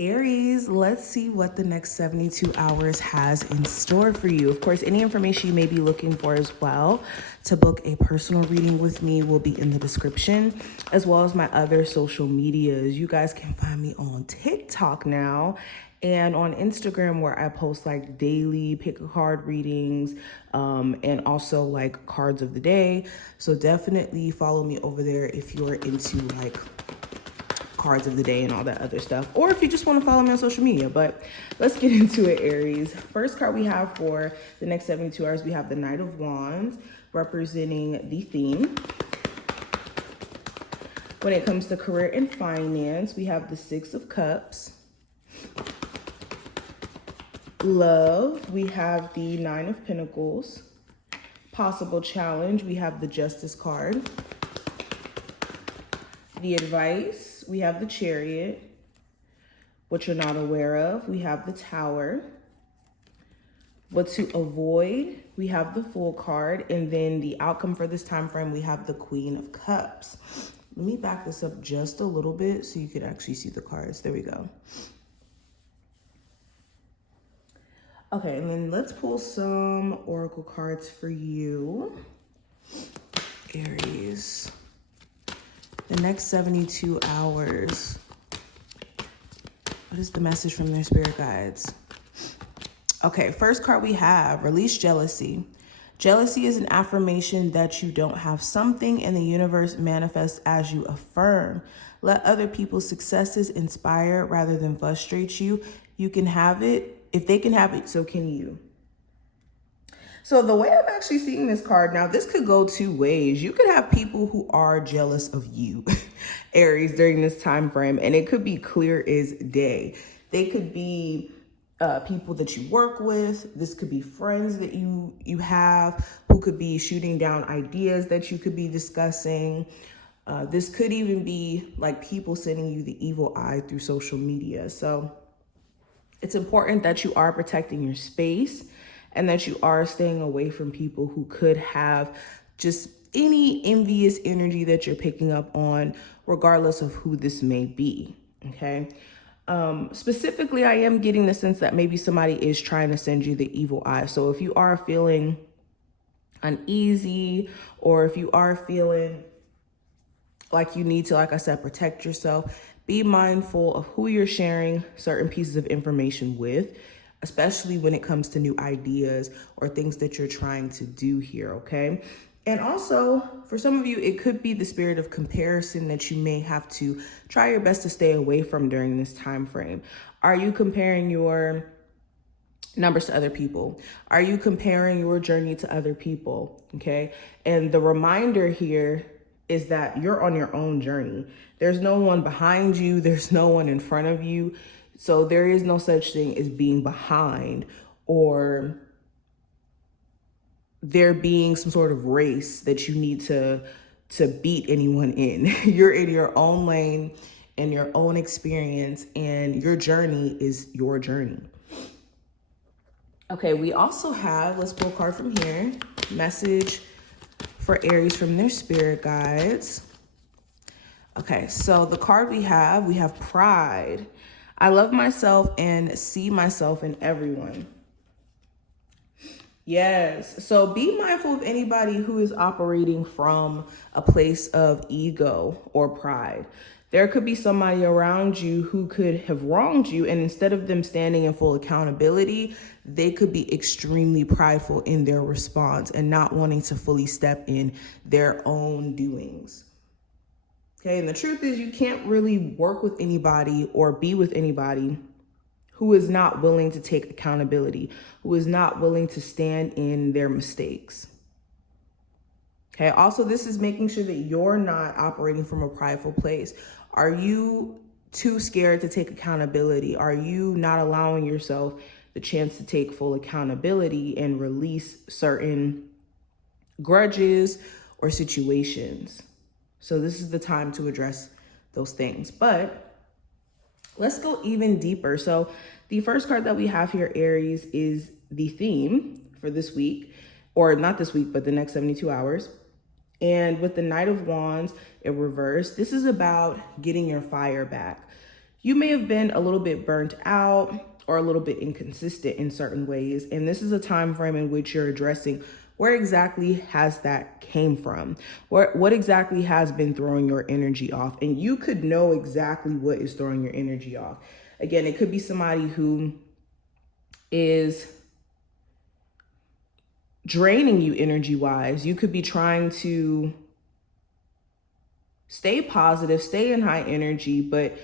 Aries, let's see what the next 72 hours has in store for you. Of course, any information you may be looking for as well to book a personal reading with me will be in the description, as well as my other social medias. You guys can find me on TikTok now and on Instagram, where I post like daily pick a card readings and also like cards of the day. So definitely follow me over there if you're into like cards of the day and all that other stuff, or if you just want to follow me on social media. But let's get into it, Aries. First card we have for the next 72 hours, we have the Knight of Wands, representing the theme. When it comes to career and finance, we have the Six of Cups. Love, we have the Nine of Pentacles. Possible challenge, we have the Justice card. The advice, we have the Chariot. What you're not aware of, we have the Tower. What to avoid, we have the Fool card. And then the outcome for this time frame, we have the Queen of Cups. Let me back this up just a little bit so you can actually see the cards. There we go. Okay, and then let's pull some oracle cards for you, Aries. The next 72 hours. What is the message from their spirit guides? Okay, first card we have, release jealousy. Jealousy is an affirmation that you don't have something, and the universe manifests as you affirm. Let other people's successes inspire rather than frustrate you. You can have it. If they can have it, so can you. So the way I'm actually seeing this card now, this could go two ways. You could have people who are jealous of you, Aries, during this time frame, and it could be clear as day. They could be people that you work with. This could be friends that you have who could be shooting down ideas that you could be discussing. This could even be like people sending you the evil eye through social media. So it's important that you are protecting your space and that you are staying away from people who could have just any envious energy that you're picking up on, regardless of who this may be, okay? Specifically, I am getting the sense that maybe somebody is trying to send you the evil eye. So if you are feeling uneasy, or if you are feeling like you need to, like I said, protect yourself, be mindful of who you're sharing certain pieces of information with, especially when it comes to new ideas or things that you're trying to do here, okay? And also, for some of you, it could be the spirit of comparison that you may have to try your best to stay away from during this time frame. Are you comparing your numbers to other people? Are you comparing your journey to other people, okay? And the reminder here is that you're on your own journey. There's no one behind you. There's no one in front of you. So there is no such thing as being behind or there being some sort of race that you need to beat anyone in. You're in your own lane and your own experience, and your journey is your journey. Okay, we also have, let's pull a card from here, message for Aries from their spirit guides. Okay, so the card we have pride. I love myself and see myself in everyone. Yes, so be mindful of anybody who is operating from a place of ego or pride. There could be somebody around you who could have wronged you, and instead of them standing in full accountability, they could be extremely prideful in their response and not wanting to fully step in their own doings. Okay, and the truth is you can't really work with anybody or be with anybody who is not willing to take accountability, who is not willing to stand in their mistakes. Okay, also this is making sure that you're not operating from a prideful place. Are you too scared to take accountability? Are you not allowing yourself the chance to take full accountability and release certain grudges or situations? So this is the time to address those things. But let's go even deeper. So the first card that we have here, Aries, is the theme for this week, or not this week, but the next 72 hours. And with the Knight of Wands in reverse, this is about getting your fire back. You may have been a little bit burnt out or a little bit inconsistent in certain ways. And this is a time frame in which you're addressing where exactly has that came from? What exactly has been throwing your energy off? And you could know exactly what is throwing your energy off. Again, it could be somebody who is draining you energy wise. You could be trying to stay positive, stay in high energy, but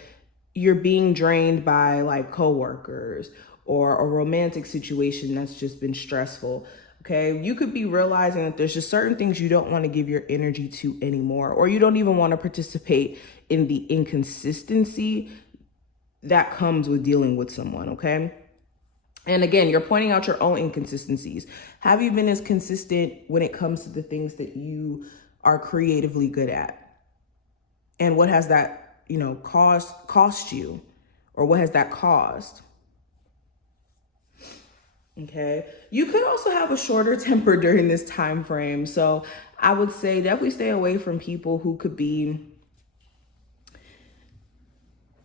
you're being drained by like coworkers or a romantic situation that's just been stressful. Okay, you could be realizing that there's just certain things you don't want to give your energy to anymore, or you don't even want to participate in the inconsistency that comes with dealing with someone, okay? And again, you're pointing out your own inconsistencies. Have you been as consistent when it comes to the things that you are creatively good at? And what has that, cost you? Or what has that caused? Okay. You could also have a shorter temper during this time frame. So I would say definitely stay away from people who could be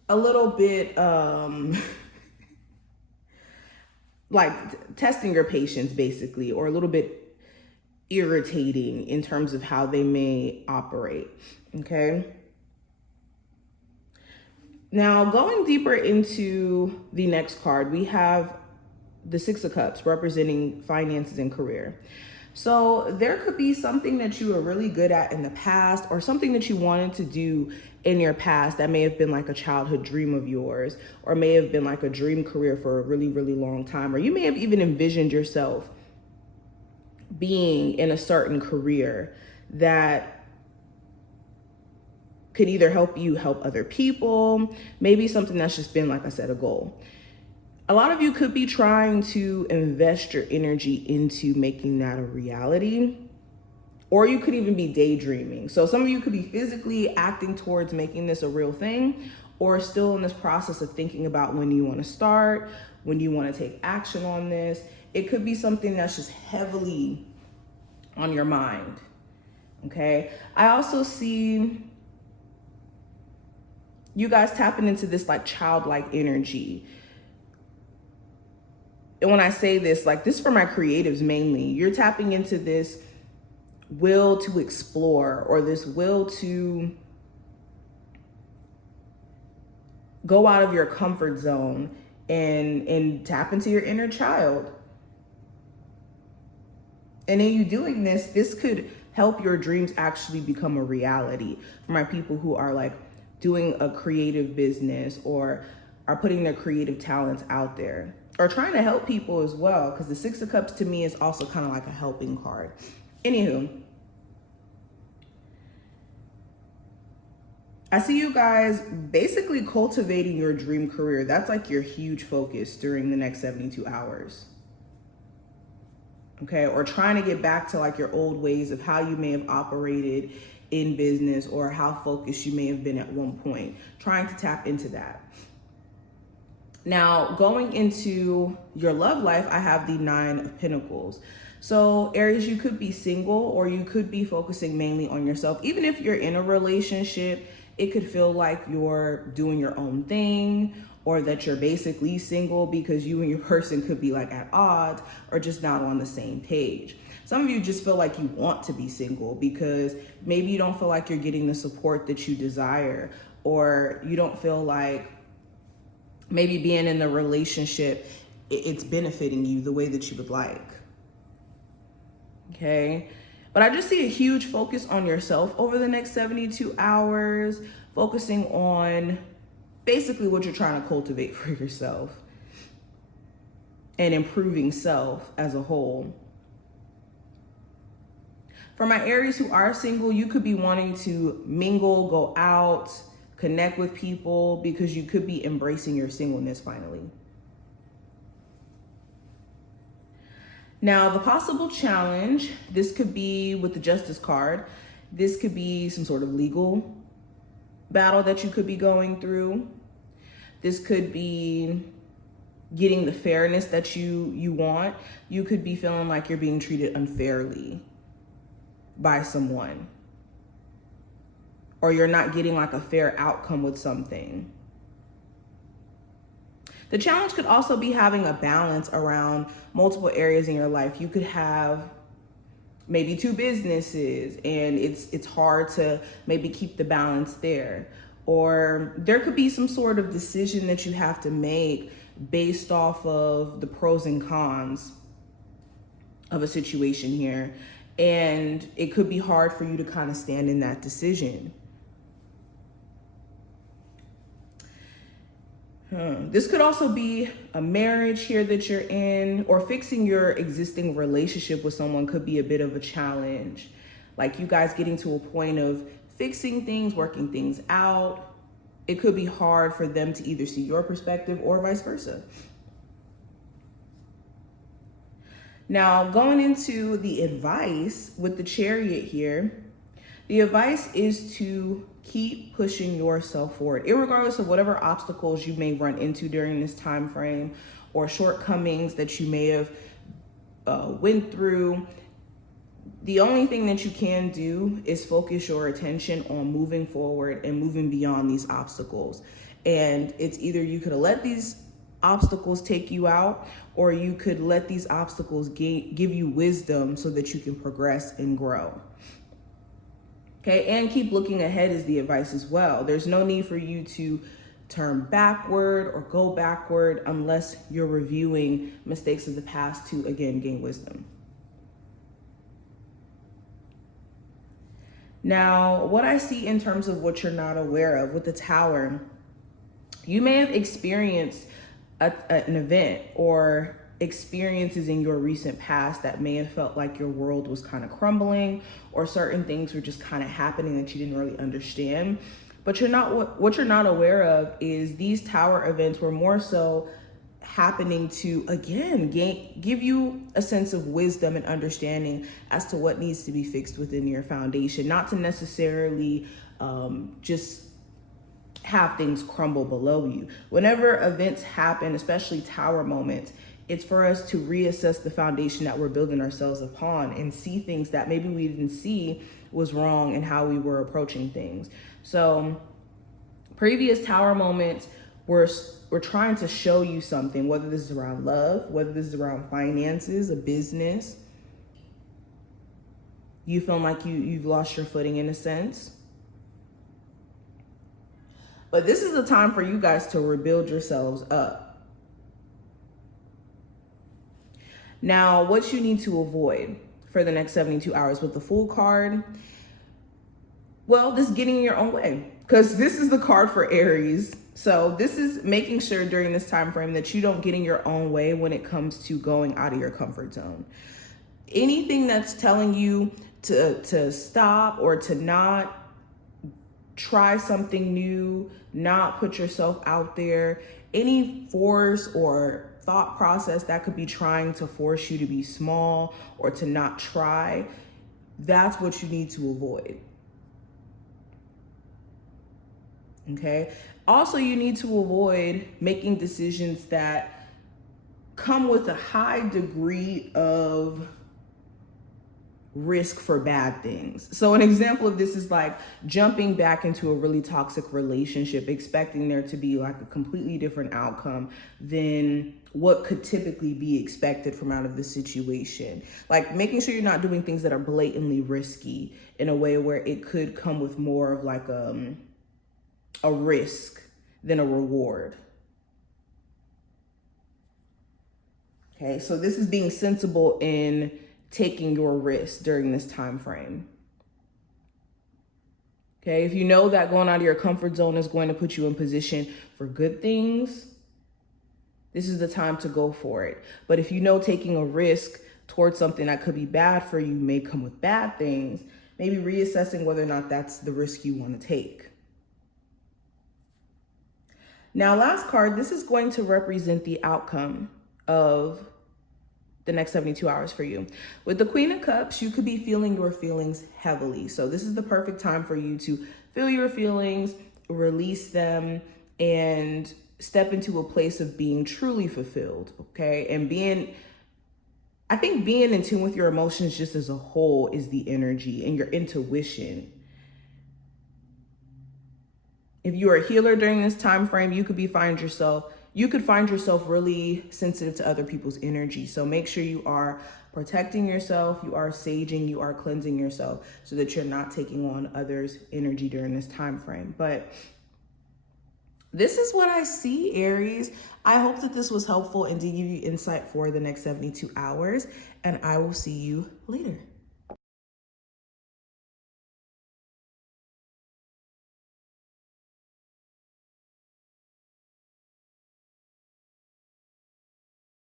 a little bit like testing your patience basically, or a little bit irritating in terms of how they may operate. Okay. Now, going deeper into the next card, we have the Six of Cups representing finances and career. So there could be something that you were really good at in the past, or something that you wanted to do in your past that may have been like a childhood dream of yours, or may have been like a dream career for a really, really long time. Or you may have even envisioned yourself being in a certain career that could either help you help other people, maybe something that's just been, like I said, a goal. A lot of you could be trying to invest your energy into making that a reality, or you could even be daydreaming. So some of you could be physically acting towards making this a real thing, or still in this process of thinking about when you want to start, when you want to take action on this. It could be something that's just heavily on your mind. Okay. I also see you guys tapping into this like childlike energy. And when I say this, like this for my creatives mainly, you're tapping into this will to explore, or this will to go out of your comfort zone and tap into your inner child. And in you doing this, this could help your dreams actually become a reality. For my people who are like doing a creative business, or are putting their creative talents out there, or trying to help people as well, because the Six of Cups to me is also kind of like a helping card. Anywho, I see you guys basically cultivating your dream career. That's like your huge focus during the next 72 hours. Okay, or trying to get back to like your old ways of how you may have operated in business, or how focused you may have been at one point, trying to tap into that. Now, going into your love life, I have the Nine of Pentacles. So Aries, you could be single, or you could be focusing mainly on yourself. Even if you're in a relationship, it could feel like you're doing your own thing, or that you're basically single because you and your person could be like at odds, or just not on the same page. Some of you just feel like you want to be single because maybe you don't feel like you're getting the support that you desire, or you don't feel like maybe being in the relationship, it's benefiting you the way that you would like. Okay. But I just see a huge focus on yourself over the next 72 hours, focusing on basically what you're trying to cultivate for yourself and improving self as a whole. For my Aries who are single, you could be wanting to mingle, go out, connect with people, because you could be embracing your singleness finally. Now, the possible challenge, this could be with the Justice card. This could be some sort of legal battle that you could be going through. This could be getting the fairness that you want. You could be feeling like you're being treated unfairly by someone, or you're not getting like a fair outcome with something. The challenge could also be having a balance around multiple areas in your life. You could have maybe 2 businesses and it's hard to maybe keep the balance there. Or there could be some sort of decision that you have to make based off of the pros and cons of a situation here. And it could be hard for you to kind of stand in that decision. This could also be a marriage here that you're in, or fixing your existing relationship with someone could be a bit of a challenge. Like you guys getting to a point of fixing things, working things out. It could be hard for them to either see your perspective or vice versa. Now, going into the advice with the Chariot here, the advice is to keep pushing yourself forward, irregardless of whatever obstacles you may run into during this time frame or shortcomings that you may have went through. The only thing that you can do is focus your attention on moving forward and moving beyond these obstacles. And it's either you could let these obstacles take you out, or you could let these obstacles give you wisdom so that you can progress and grow. Okay, and keep looking ahead is the advice as well. There's no need for you to turn backward or go backward unless you're reviewing mistakes of the past to, again, gain wisdom. Now, what I see in terms of what you're not aware of with the Tower, you may have experienced an event or experiences in your recent past that may have felt like your world was kind of crumbling, or certain things were just kind of happening that you didn't really understand. But what you're not aware of is these Tower events were more so happening to, again, give you a sense of wisdom and understanding as to what needs to be fixed within your foundation, not to necessarily just have things crumble below you. Whenever events happen, especially Tower moments, it's for us to reassess the foundation that we're building ourselves upon and see things that maybe we didn't see was wrong in how we were approaching things. So previous Tower moments were trying to show you something, whether this is around love, whether this is around finances, a business. You feel like you've lost your footing in a sense. But this is a time for you guys to rebuild yourselves up. Now, what you need to avoid for the next 72 hours with the Fool card, well, this getting in your own way, because this is the card for Aries. So this is making sure during this time frame that you don't get in your own way when it comes to going out of your comfort zone. Anything that's telling you to stop or to not try something new, not put yourself out there, any force or thought process that could be trying to force you to be small or to not try, that's what you need to avoid. Okay. Also, you need to avoid making decisions that come with a high degree of risk for bad things. So an example of this is like jumping back into a really toxic relationship, expecting there to be like a completely different outcome than what could typically be expected from out of the situation. Like making sure you're not doing things that are blatantly risky in a way where it could come with more of like a risk than a reward. Okay, so this is being sensible in taking your risks during this time frame. Okay, if you know that going out of your comfort zone is going to put you in position for good things, this is the time to go for it. But if you know taking a risk towards something that could be bad for you may come with bad things, maybe reassessing whether or not that's the risk you want to take. Now, last card, this is going to represent the outcome of the next 72 hours for you. With the Queen of Cups, you could be feeling your feelings heavily. So this is the perfect time for you to feel your feelings, release them, and step into a place of being truly fulfilled, okay? And I think being in tune with your emotions just as a whole is the energy and your intuition. If you are a healer during this time frame, you could be find yourself you could find yourself really sensitive to other people's energy. So make sure you are protecting yourself, you are saging, you are cleansing yourself so that you're not taking on others' energy during this time frame. But this is what I see, Aries. I hope that this was helpful and to give you insight for the next 72 hours, and I will see you later.